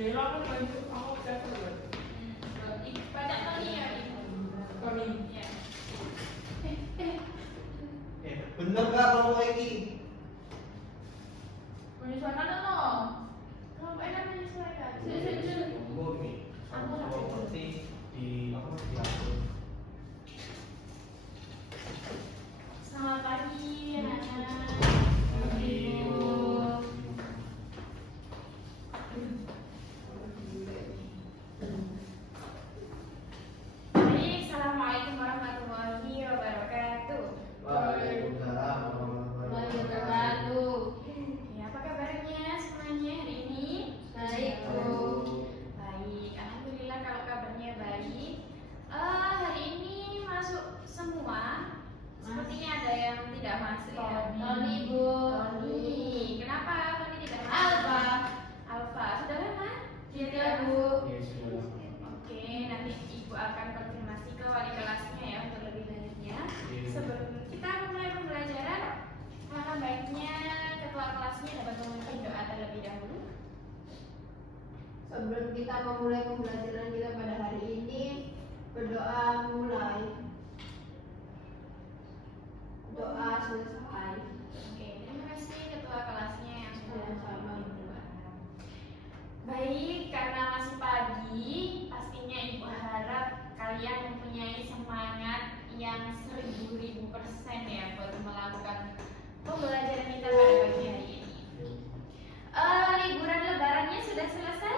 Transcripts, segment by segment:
Belok kan itu kamu bisa keluar. Baca kali ya ibu. Kami. Ya. Bener gak kamu lagi? Menyesuaikan no. Kelompok enak menyesuaikan. Sejujur. Aku Kalau ngerti di apa diatur. Selamat pagi anak-anak. Baik, assalamualaikum warahmatullahi wabarakatuh. Waalaikumsalam warahmatullahi wabarakatuh. Ya, apa kabarnya semuanya hari ini? Baik, Bu. Baik, alhamdulillah kalau kabarnya baik. Hari ini masuk semua. Sepertinya ada yang tidak masuk ya. Tony, Bu. Tony. Kenapa Tony tidak masuk? Alfa. Alfa. Sudah lama? Tidak, Bu. Iya, sudah. Oke, nanti Ibu akan konfirmasi ke wali kelasnya ya untuk lebih lanjutnya. Iya. Sebelum kita mulai pembelajaran, maka baiknya ketua kelasnya dapat memimpin doa terlebih dahulu. Sebelum kita memulai pembelajaran kita pada hari ini, berdoa mulai. Doa selesai. Oke, terima kasih ketua kelasnya yang sudah Sama-sama. berdoa. Baik, karena masih pagi, pastinya Ibu harap kalian mempunyai semangat yang 1000% ya buat melakukan pembelajaran kita pada pagi hari ini. Liburan lebarannya sudah selesai?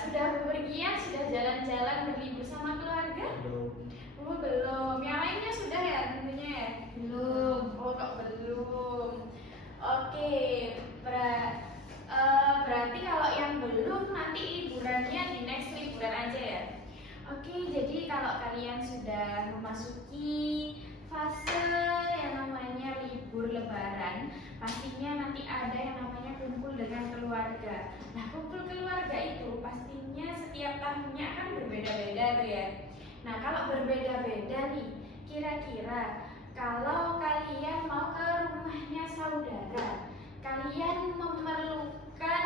Sudah bepergian, sudah jalan-jalan berlibur sama keluarga? Oh, belum. Yang lainnya sudah ya tentunya ya? Belum. Oh, kok belum. Oke, berarti kalau yang belum nanti liburannya di next liburan aja ya. Oke, jadi kalau kalian sudah memasuki fase yang namanya libur lebaran, pastinya nanti ada yang namanya kumpul dengan keluarga. Nah, kumpul keluarga itu pastinya setiap tahunnya akan berbeda-beda tuh ya. Nah, kalau berbeda-beda nih, kira-kira kalau kalian mau ke rumahnya saudara, kalian memerlukan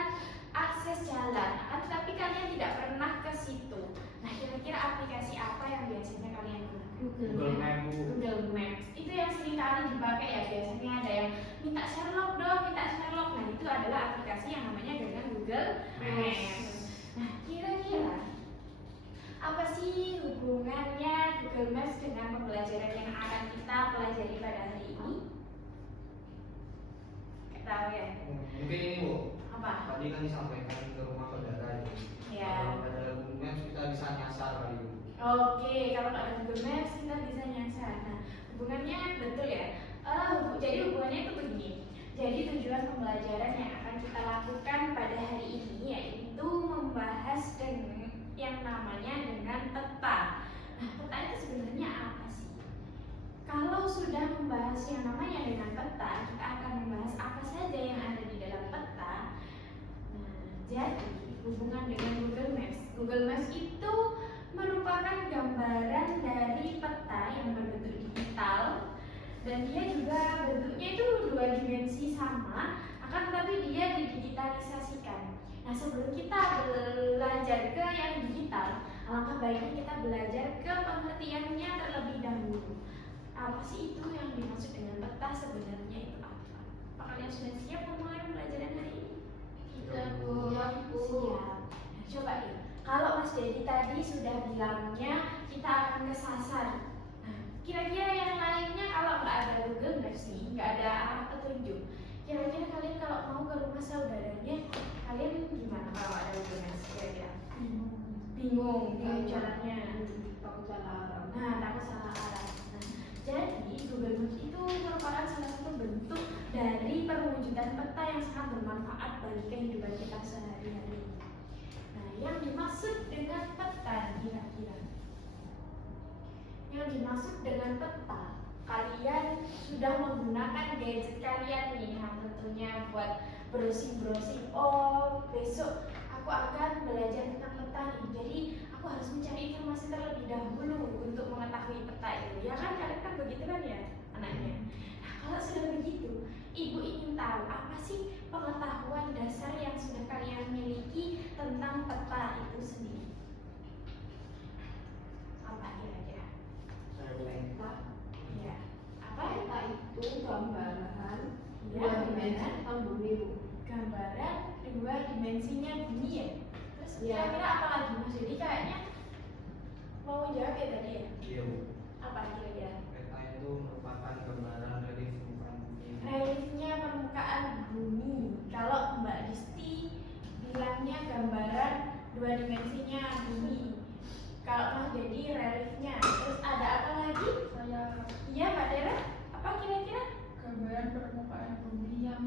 akses jalan, tapi kalian tidak pernah ke situ. Nah, kira-kira aplikasi apa yang biasanya kalian gunakan? Google Map, Bu. Google Maps. Itu yang sering kali dipakai ya. Biasanya ada yang minta Sherlock dong, minta Sherlock. Nah, itu adalah aplikasi yang namanya dengan Google Maps. Nah, kira-kira apa sih hubungannya Google Maps dengan pembelajaran yang akan kita pelajari pada hari ini? Gak tahu ya? Mungkin ini, Bu. Apa? Tadi kan disampaikan ke rumah saudara ya. Ya. Kalau ada Google Maps kita bisa nyasar kali Bu. Oke, kalau nggak ada Google Maps kita bisa nyasar. Nah, hubungannya betul ya. Jadi hubungannya itu begini. Jadi tujuan pembelajaran yang akan kita lakukan pada hari ini yaitu membahas dengan yang namanya dengan peta. Nah, peta itu sebenarnya apa sih? Kalau sudah membahas yang namanya dengan peta, kita akan membahas apa saja yang ada di dalam peta. Nah, jadi hubungan dengan Google Maps. Google Maps itu merupakan gambaran dari peta yang berbentuk digital dan dia juga bentuknya itu 2 dimensi sama, akan tetapi dia didigitalisasikan. Nah, sebelum kita belajar ke yang digital, alangkah baiknya kita belajar ke pengertiannya terlebih dahulu. Apa sih itu yang dimaksud dengan peta sebenarnya itu apa? Apa kalian sudah siap memulai pembelajaran hari ini? Siap, Bu. Siap. Nah, coba ya. Kalau Mas Dedi tadi sudah bilangnya kita akan kesasar. Nah, kira-kira yang lainnya kalau nggak ada Google Maps nih, nggak ada arah petunjuk. Kira-kira kalian kalau mau ke rumah saudaranya, kalian gimana kalau ada Google Maps? Kira-kira? Bingung jalannya. Takut salah arah. Nah, takut salah arah. Nah, jadi Google Maps itu merupakan salah satu bentuk dari perwujudan peta yang sangat bermanfaat bagi kehidupan kita sehari-hari. Nah, yang dimaksud dengan peta kira-kira? Yang dimaksud dengan peta, kalian sudah menggunakan gadget kalian nih, yang tentunya buat browsing-browsing. Oh, besok aku akan belajar tentang peta nih. Jadi aku harus mencari informasi terlebih dahulu untuk mengetahui peta itu. Ya kan, kalian kan begitu kan ya anaknya. Nah, kalau sudah begitu, ibu ingin tahu apa sih pengetahuan dasar yang sudah kalian miliki Iya. kira-kira apa lagi Mas? Jadi kayaknya mau jawab ya tadi ya? Iya Bu. Apa kira-kira? Peta itu merupakan gambaran dari permukaan bumi. Reliefnya permukaan bumi. Kalau Mbak Disti bilangnya gambaran dua dimensinya bumi. Kalau Mas jadi reliefnya. Terus ada apa lagi? Saya Iya Mbak Dera? Apa kira-kira? gambaran permukaan bumi yang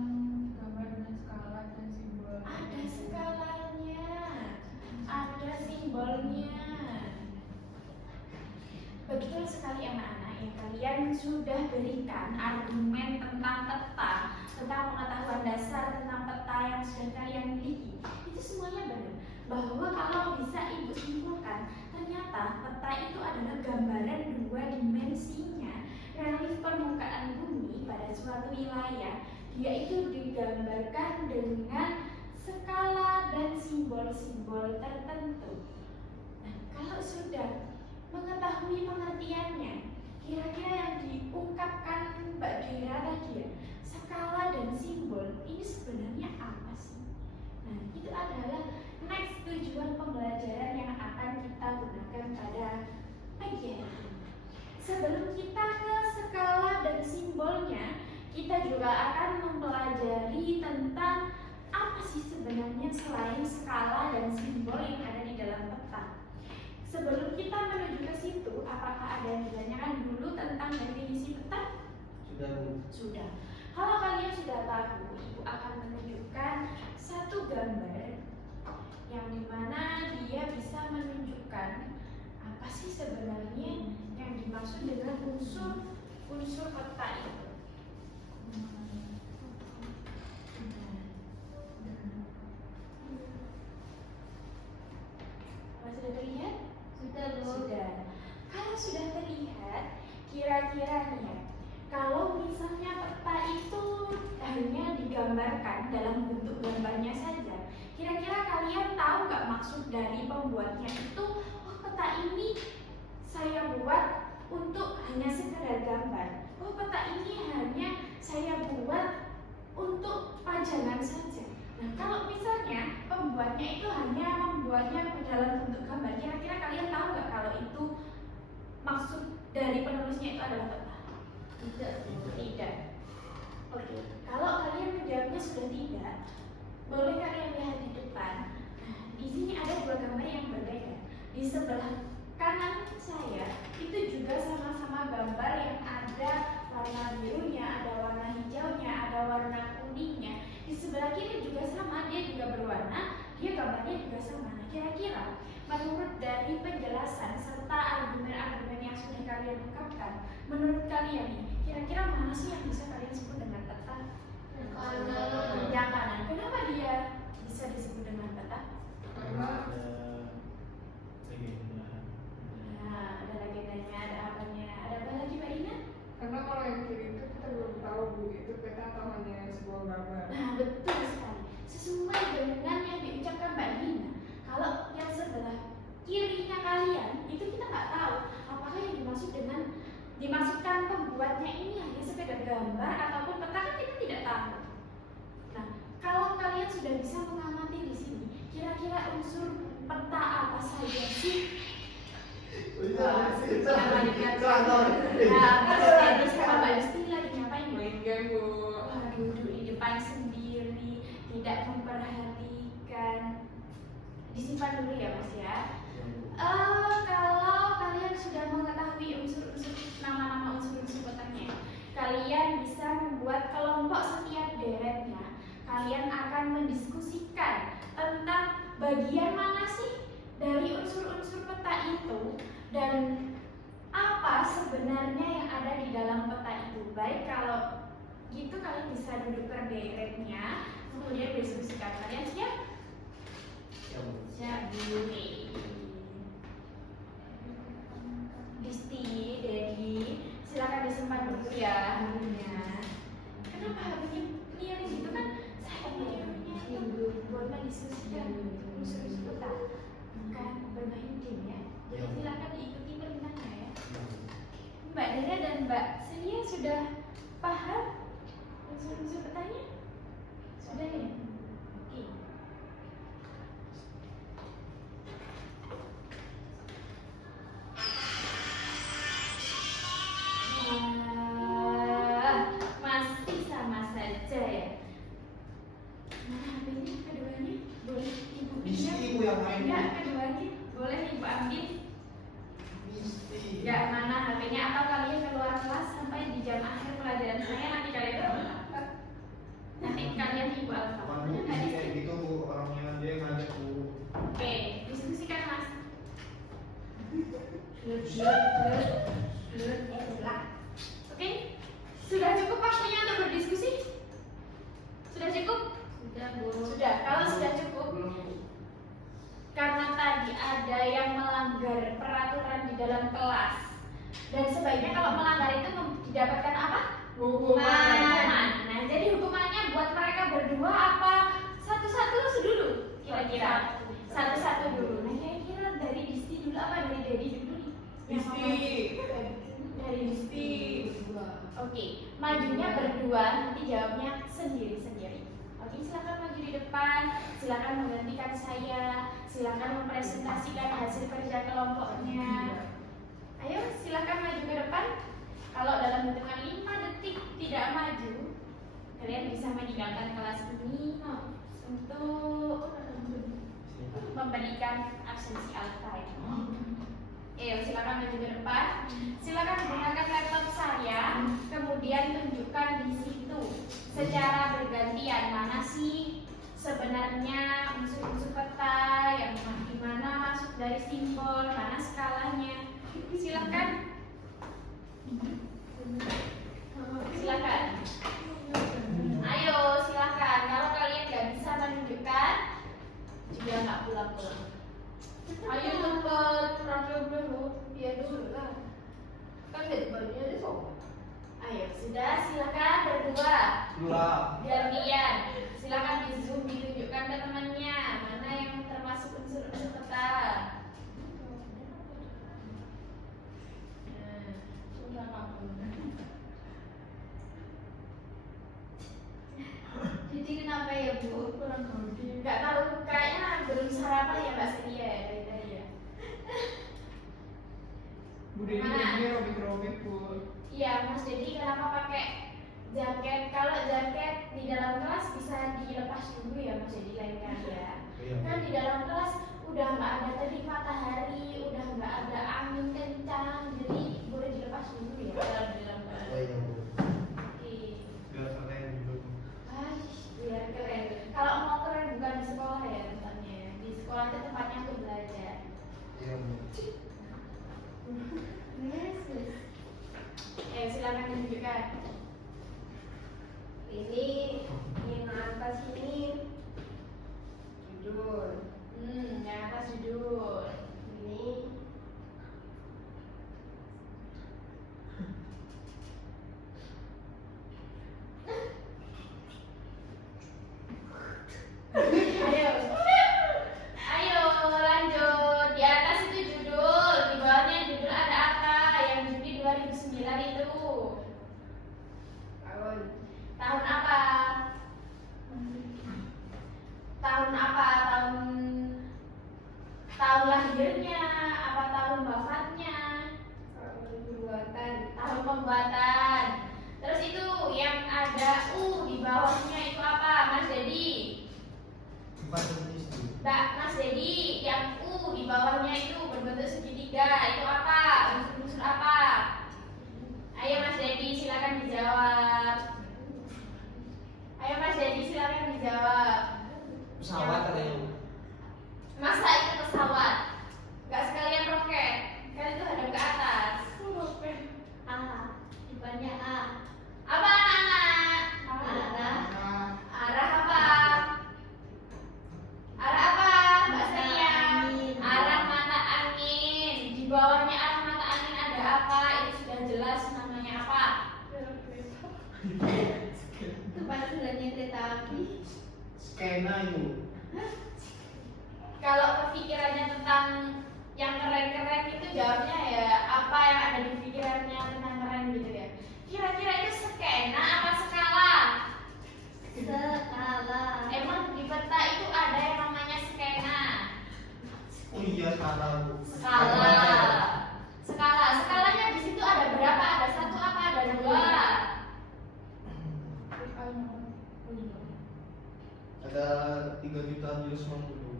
gambar dengan skala dan simbol. Ada skalanya, ada simbolnya. Betul sekali anak-anak yang kalian sudah berikan argumen tentang peta, tentang pengetahuan dasar tentang peta yang sudah kalian miliki. Itu semuanya benar. Bahwa kalau bisa ibu simpulkan, ternyata peta itu adalah gambaran dua dimensinya relief permukaan bumi pada suatu wilayah. Dia itu digambarkan dengan skala dan simbol-simbol tertentu. Nah, kalau sudah mengetahui pengertiannya, kira-kira yang diungkapkan Mbak Dira tadi ya, skala dan simbol ini sebenarnya apa sih? Nah, itu adalah next tujuan pembelajaran yang akan kita gunakan pada pagi hari ini. Sebelum kita ke skala dan simbolnya, kita juga akan mempelajari tentang apa sih sebenarnya selain skala dan simbol yang ada di dalam peta. Sebelum kita menuju ke situ, apakah ada yang ditanyakan dulu tentang definisi peta? Sudah Bu. Sudah. Kalau kalian sudah tahu, ibu akan menunjukkan satu gambar yang dimana dia bisa menunjukkan apa sih sebenarnya yang dimaksud dengan unsur peta itu. Sudah terlihat? Sudah Bu. Sudah. Kalau sudah terlihat, kira-kira nih ya, kalau misalnya peta itu hanya digambarkan dalam bentuk gambarnya saja, kira-kira kalian tahu nggak maksud dari pembuatnya itu? Oh, peta ini saya buat untuk hanya sekedar gambar. Oh, peta ini hanya saya buat untuk pajangan saja. Nah, kalau misalnya pembuatnya itu hanya membuatnya dalam bentuk gambar, kira-kira kalian tahu nggak kalau itu maksud dari penulisnya itu adalah peta? Tidak Bu. Tidak. Oke, kalau kalian menjawabnya sudah tidak, boleh kalian lihat di depan. Nah, di sini ada dua gambar yang berbeda. Di sebelah kanan saya itu juga sama-sama gambar yang ada warna birunya, ada warna hijaunya, ada warna kuningnya. Di sebelah kiri juga sama, dia juga berwarna, dia gambarnya juga sama. Nah, kira-kira menurut dari penjelasan serta argumen-argumen yang sudah kalian ungkapkan, menurut kalian nih, kira-kira mana sih yang bisa kalian sebut dengan peta? Kanan. Yang kanan. Kenapa dia bisa disebut dengan peta? Karena Nah, ada legendanya, ada apanya, ada apa lagi Mbak Ina? karena kalau yang kiri itu kita belum tahu Bu, itu peta atau hanya sebuah gambar. Nah, betul sekali. Sesuai dengan yang diucapkan Mbak Dina. Kalau yang sebelah kirinya kalian, itu kita nggak tahu apakah yang dimaksudkan pembuatnya ini hanya sekedar gambar ataupun peta, kan kita tidak tahu. Nah, kalau kalian sudah bisa mengamati di sini, kira-kira unsur peta apa saja sih? Sama dengan tadi sama Mbak Disti lagi ngapain? Main game Bu. Wah, duduk di depan sendiri, tidak memperhatikan. Disimpan dulu ya Mas ya. Kalau kalian sudah mengetahui nama-nama unsur-unsur petanya, kalian bisa membuat kelompok setiap deretnya. Kalian akan mendiskusikan tentang bagian mana sih dari unsur-unsur peta itu dan apa sebenarnya yang ada di dalam peta itu. Baik, kalau gitu kalian bisa duduk per deretnya, kemudian berdiskusikan. Kalian siap? Siap Bu. Siap. Oke. Disti, Dedi, silakan disimpan dulu ya bukunya. Kenapa HP-nya miring gitu kan? Saya nyuruhnya itu buat mendiskusikan unsur-unsur peta, bukan bermain game ya. Jadi silakan diikuti perintahnya ya. Mbak Dera dan Mbak Celia sudah paham unsur-unsur petanya? Sudah ya? Oke. Oke, sudah cukup waktunya untuk berdiskusi? Sudah cukup? Sudah, Bu. Sudah. Kalau sudah cukup, karena tadi ada yang melanggar peraturan di dalam kelas, dan sebaiknya kalau melanggar itu didapatkan apa? Hukuman. Nah, jadi hukumannya buat mereka berdua apa satu-satu dulu? Kira-kira satu-satu dulu. Nah, kira-kira dari Disti dulu apa dari Dedi dulu nih? Dari Disti. Oke, majunya berdua, nanti jawabnya sendiri-sendiri. Oke, silakan maju di depan, silakan menggantikan saya, silakan mempresentasikan hasil kerja kelompoknya. Ayo, silakan maju ke depan. Kalau dalam hitungan 5 detik tidak maju, kalian bisa meninggalkan kelas ini untuk memberikan absensi alfa. Ayo, silakan maju ke depan. Silakan gunakan laptop saya, kemudian tunjukkan di situ secara bergantian mana sih sebenarnya unsur-unsur peta, yang di mana masuk dari simbol, mana skalanya. Silakan. Silakan. Ayo, silakan. Kalau kalian nggak bisa menunjukkan, juga nggak pulang-pulang. Ayo tempat radio dulu. Iya dulu lah. Kan depannya ada sofa. Ayo, sudah, silakan berdua. Gantian. Silakan di zoom ditunjukkan ke temannya mana yang termasuk unsur-unsur peta. Jadi kenapa ya, Bu? Nggak tahu, kayaknya belum sarapan ya Mbak Sedia ya dari tadi ya. robek-robek Bu. Iya, Mas Dedi kenapa pakai jaket? Kalau jaket di dalam kelas bisa dilepas dulu ya Mas Dedi lain kali ya. Kan di dalam kelas udah nggak ada terik matahari, udah nggak ada angin kencang, jadi boleh dilepas dulu ya kalau di dalam kelas. Oke. Biar keren dulu. Biar keren. Kalau mau keren bukan di sekolah ya tempatnya. Di sekolah itu tempatnya untuk belajar. Iya Bu. Silakan tunjukkan. Ini yang atas ini judul. Yang atas judul. Ini Ayo. Ayo lanjut. Di atas itu judul, di bawahnya judul ada apa? Yang Juni 2009 itu. Tahun apa? Tahun apa? Tahun lahirnya, apa tahun wafatnya? Tahun pembuatan. Terus itu yang ada U di bawahnya itu apa, Mas Dedi? Mas Dedi, yang U di bawahnya itu berbentuk segitiga, itu apa? Unsur-unsur apa? Ayo Mas Dedi, silakan dijawab. Ayo Mas Dedi, silakan dijawab. Pesawat katanya. Masa itu pesawat? Gak sekalian roket? Kan itu hadap ke atas. depannya A. Apa anak-anak? Arah apa? Arah apa, Mbak Selia? Arah mata angin. Di bawahnya arah mata angin ada apa? Ini sudah jelas namanya apa? Tempat sebenarnya kereta api. Skena itu. Kalau kepikirannya tentang yang keren-keren itu jawabnya ya apa yang ada di pikirannya tentang keren gitu ya. Kira-kira itu skena apa skala? Skala. Emang di peta itu ada yang namanya skena. Oh iya skala Bu. Skala. Skalanya di situ ada berapa? Ada satu apa? Ada dua? Ada 3.790.000.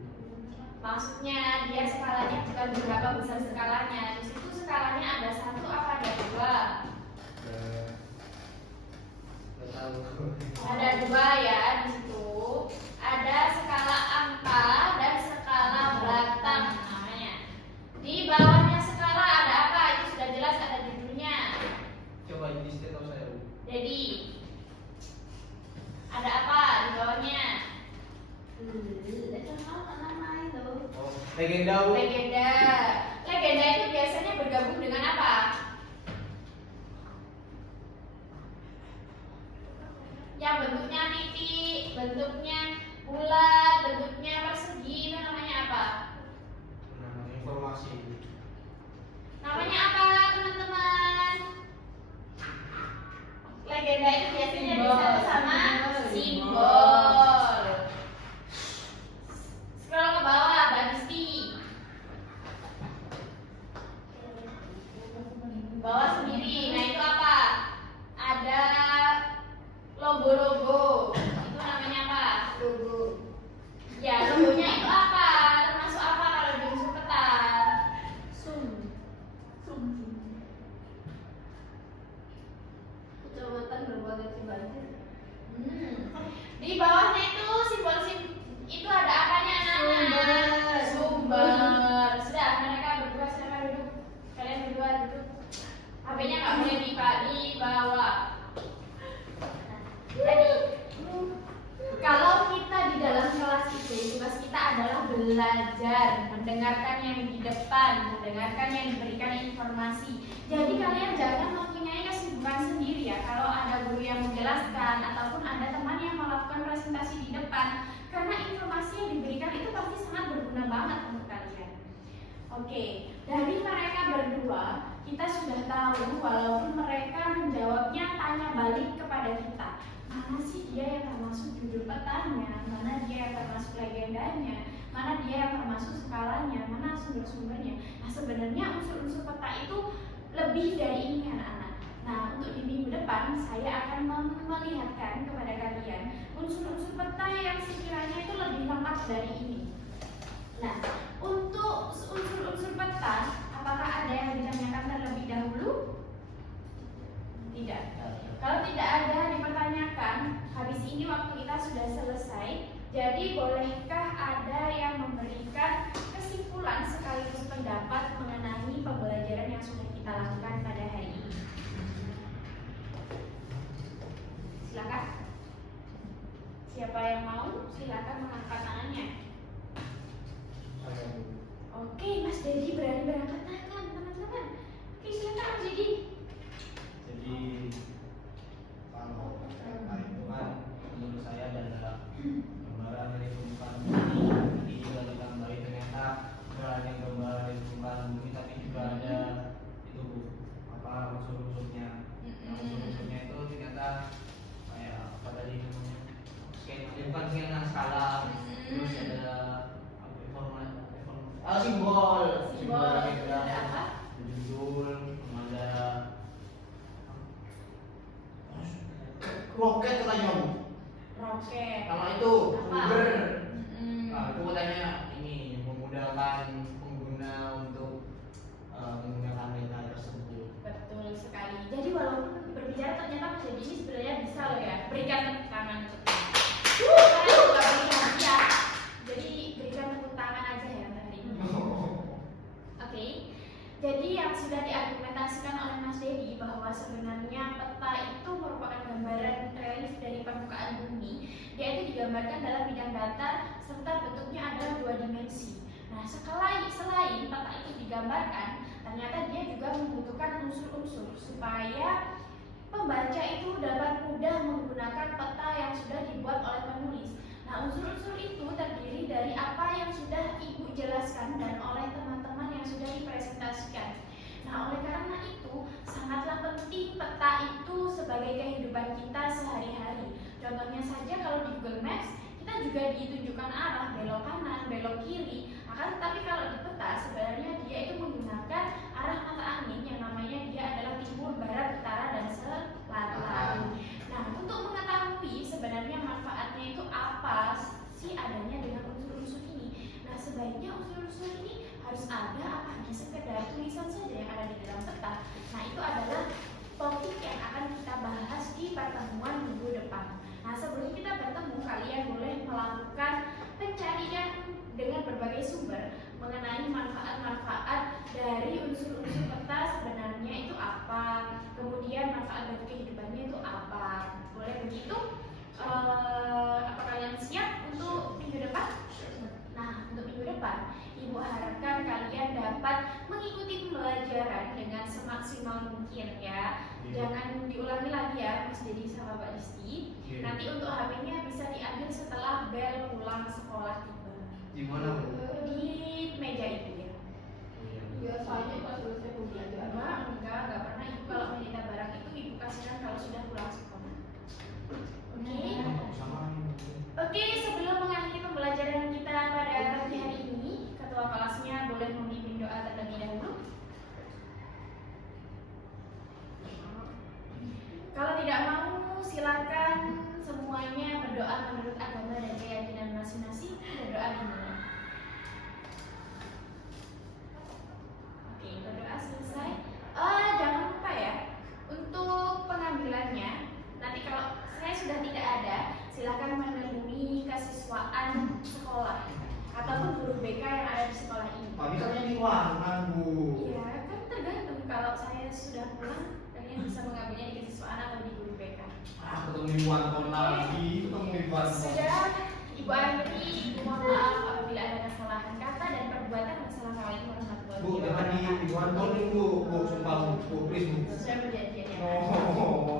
Maksudnya dia skalanya bukan berapa besar skalanya. Di situ skalanya ada satu apa ada dua? Nggak tahu. Ada dua ya di situ. Ada skala angka dan skala batang namanya. Di bawahnya skala ada apa? Oh, legenda Bu. Legenda. Legenda itu biasanya bergabung dengan apa? Yang bentuknya titik, bentuknya bulat, bentuknya persegi, itu namanya apa? Namanya informasi. Namanya apa teman-teman? Legenda itu biasanya disatu sama simbol. Scroll ke bawah, Mbak Disti. Bawah sendiri. Nah itu apa? Ada logo-logo. Itu namanya apa? Logo. Ya, logonya itu apa? Termasuk apa kalau di unsur peta? Kecamatan berpotensi banjir. Di bawahnya itu simbol itu ada apanya anak-anak? Sumber. Sudah, mereka berdua silakan duduk. Kalian berdua duduk. HP-nya nggak boleh dibawa. Jadi kalau kita di dalam kelas itu tugas kita adalah belajar, mendengarkan yang di depan, mendengarkan yang diberikan informasi. Jadi kalian jangan mempunyai kesibukan sendiri ya. Kalau ada guru yang menjelaskan ataupun ada teman yang melakukan presentasi di depan, karena informasi yang diberikan itu pasti sangat berguna banget untuk kalian. Oke, dari mereka berdua kita sudah tahu walaupun mereka menjawabnya tanya balik kepada kita. Mana sih dia yang termasuk judul petanya, mana dia yang termasuk legendanya, mana dia yang termasuk skalanya, mana sumber-sumbernya. Nah sebenarnya unsur-unsur peta itu lebih dari ini anak-anak. Nah untuk di minggu depan saya akan melihatkan kepada kalian unsur-unsur peta yang sekiranya itu lebih lengkap dari ini. Nah untuk unsur-unsur peta, apakah ada yang ditanyakan terlebih dahulu? Tidak. Kalau tidak ada dipertanyakan, habis ini waktu kita sudah selesai. Jadi bolehkah ada yang memberikan kesimpulan sekaligus pendapat mengenai pembelajaran yang sudah kita lakukan pada hari ini? Silakan. Siapa yang mau? Silakan mengangkat tangannya. Oke, Mas Dedi berani berangkat tangan, teman-teman. Oke, silakan Mas Dedi. Jadi kalau peta itu kan menurut saya adalah gambaran dari permukaan bumi. Jadi juga ditambah ternyata bukan hanya gambaran dari permukaan bumi, tapi juga ada itu apa unsur-unsurnya. Nah, unsur-unsurnya itu ternyata kayak apa tadi namanya? Bukan skena skala, terus ada simbol Ada apa? judul, ada roket katanya. Roket. Nama itu Apa? sumber. Nah, itu katanya ini memudahkan pengguna untuk menggunakan data tersebut. Betul sekali. Jadi walaupun berbicara ternyata Mas Dedi ini sebenarnya bisa loh ya. Berikan tepuk tangan untuk kita. Karena juga beri hadiah. Jadi berikan tepuk tangan aja ya hari ini. Oke. Jadi yang sudah diargumentasikan oleh Mas Dedi bahwa sebenarnya peta itu merupakan gambaran relief dari permukaan bumi. Dia itu digambarkan dalam bidang datar serta bentuknya adalah dua dimensi. Nah, selain peta itu digambarkan, ternyata dia juga membutuhkan unsur-unsur supaya pembaca itu dapat mudah menggunakan peta yang sudah dibuat oleh penulis. Nah, unsur-unsur itu terdiri dari apa yang sudah Ibu jelaskan dan oleh teman-teman yang sudah dipresentasikan. Nah, oleh karena itu, sangatlah penting peta itu sebagai kehidupan kita sehari-hari. Contohnya saja kalau di Google Maps, kita juga ditunjukkan arah, belok kanan, belok kiri. Akan tetapi kalau di peta, sebenarnya dia itu menggunakan arah mata angin yang namanya dia adalah timur, barat, utara, dan selatan. Nah, untuk mengetahui sebenarnya manfaatnya itu apa sih adanya dengan unsur-unsur ini. Nah, sebaiknya unsur-unsur ini harus ada apa hanya sekedar tulisan saja yang ada di dalam peta. Nah, itu adalah topik yang akan kita bahas di pertemuan minggu depan. Nah, sebelum kita bertemu, kalian boleh melakukan pencarian dengan berbagai sumber mengenai manfaat-manfaat dari unsur-unsur peta sebenarnya itu apa, kemudian manfaat bagi kehidupannya itu apa. Boleh begitu? Apa kalian siap untuk minggu depan? semaksimal mungkin ya. Iya. Jangan diulangi lagi ya Mas Dedi sama Mbak Disti. Iya. Nanti untuk HP-nya bisa diambil setelah bel pulang sekolah tiba. Di mana, Bu? Di meja ibu ya. Oh, iya. Biasanya pas selesai pembelajaran. Enggak pernah ibu kalau menyita barang itu ibu kasihkan kalau sudah pulang sekolah. Oke. Sama. Oke, sebelum mengakhiri pembelajaran kita pada pagi hari ini, ketua kelasnya boleh memimpin doa terlebih dahulu. Kalau tidak mau, silakan semuanya berdoa menurut agama dan keyakinan masing-masing. Berdoa dimulai. Oke, berdoa selesai. Jangan lupa ya, untuk pengambilannya nanti kalau saya sudah tidak ada, silakan menemui kesiswaan sekolah ataupun guru BK yang ada di sekolah ini. Tapi kan di ruangan, Bu. Iya, kan tergantung. Kalau saya sudah pulang, kalian bisa mengambilnya di kesiswaan atau di guru BK. Ketemu di warkon lagi, ketemu di warkon. Sudah, Ibu akhiri. Ibu mohon maaf apabila ada kesalahan kata dan perbuatan. Wassalamualaikum warahmatullahi Bu, jangan wabarakatuh. di warkon, Bu. Bu, sumpah, Bu, please, Bu. Sesuai perjanjian ya. Oh.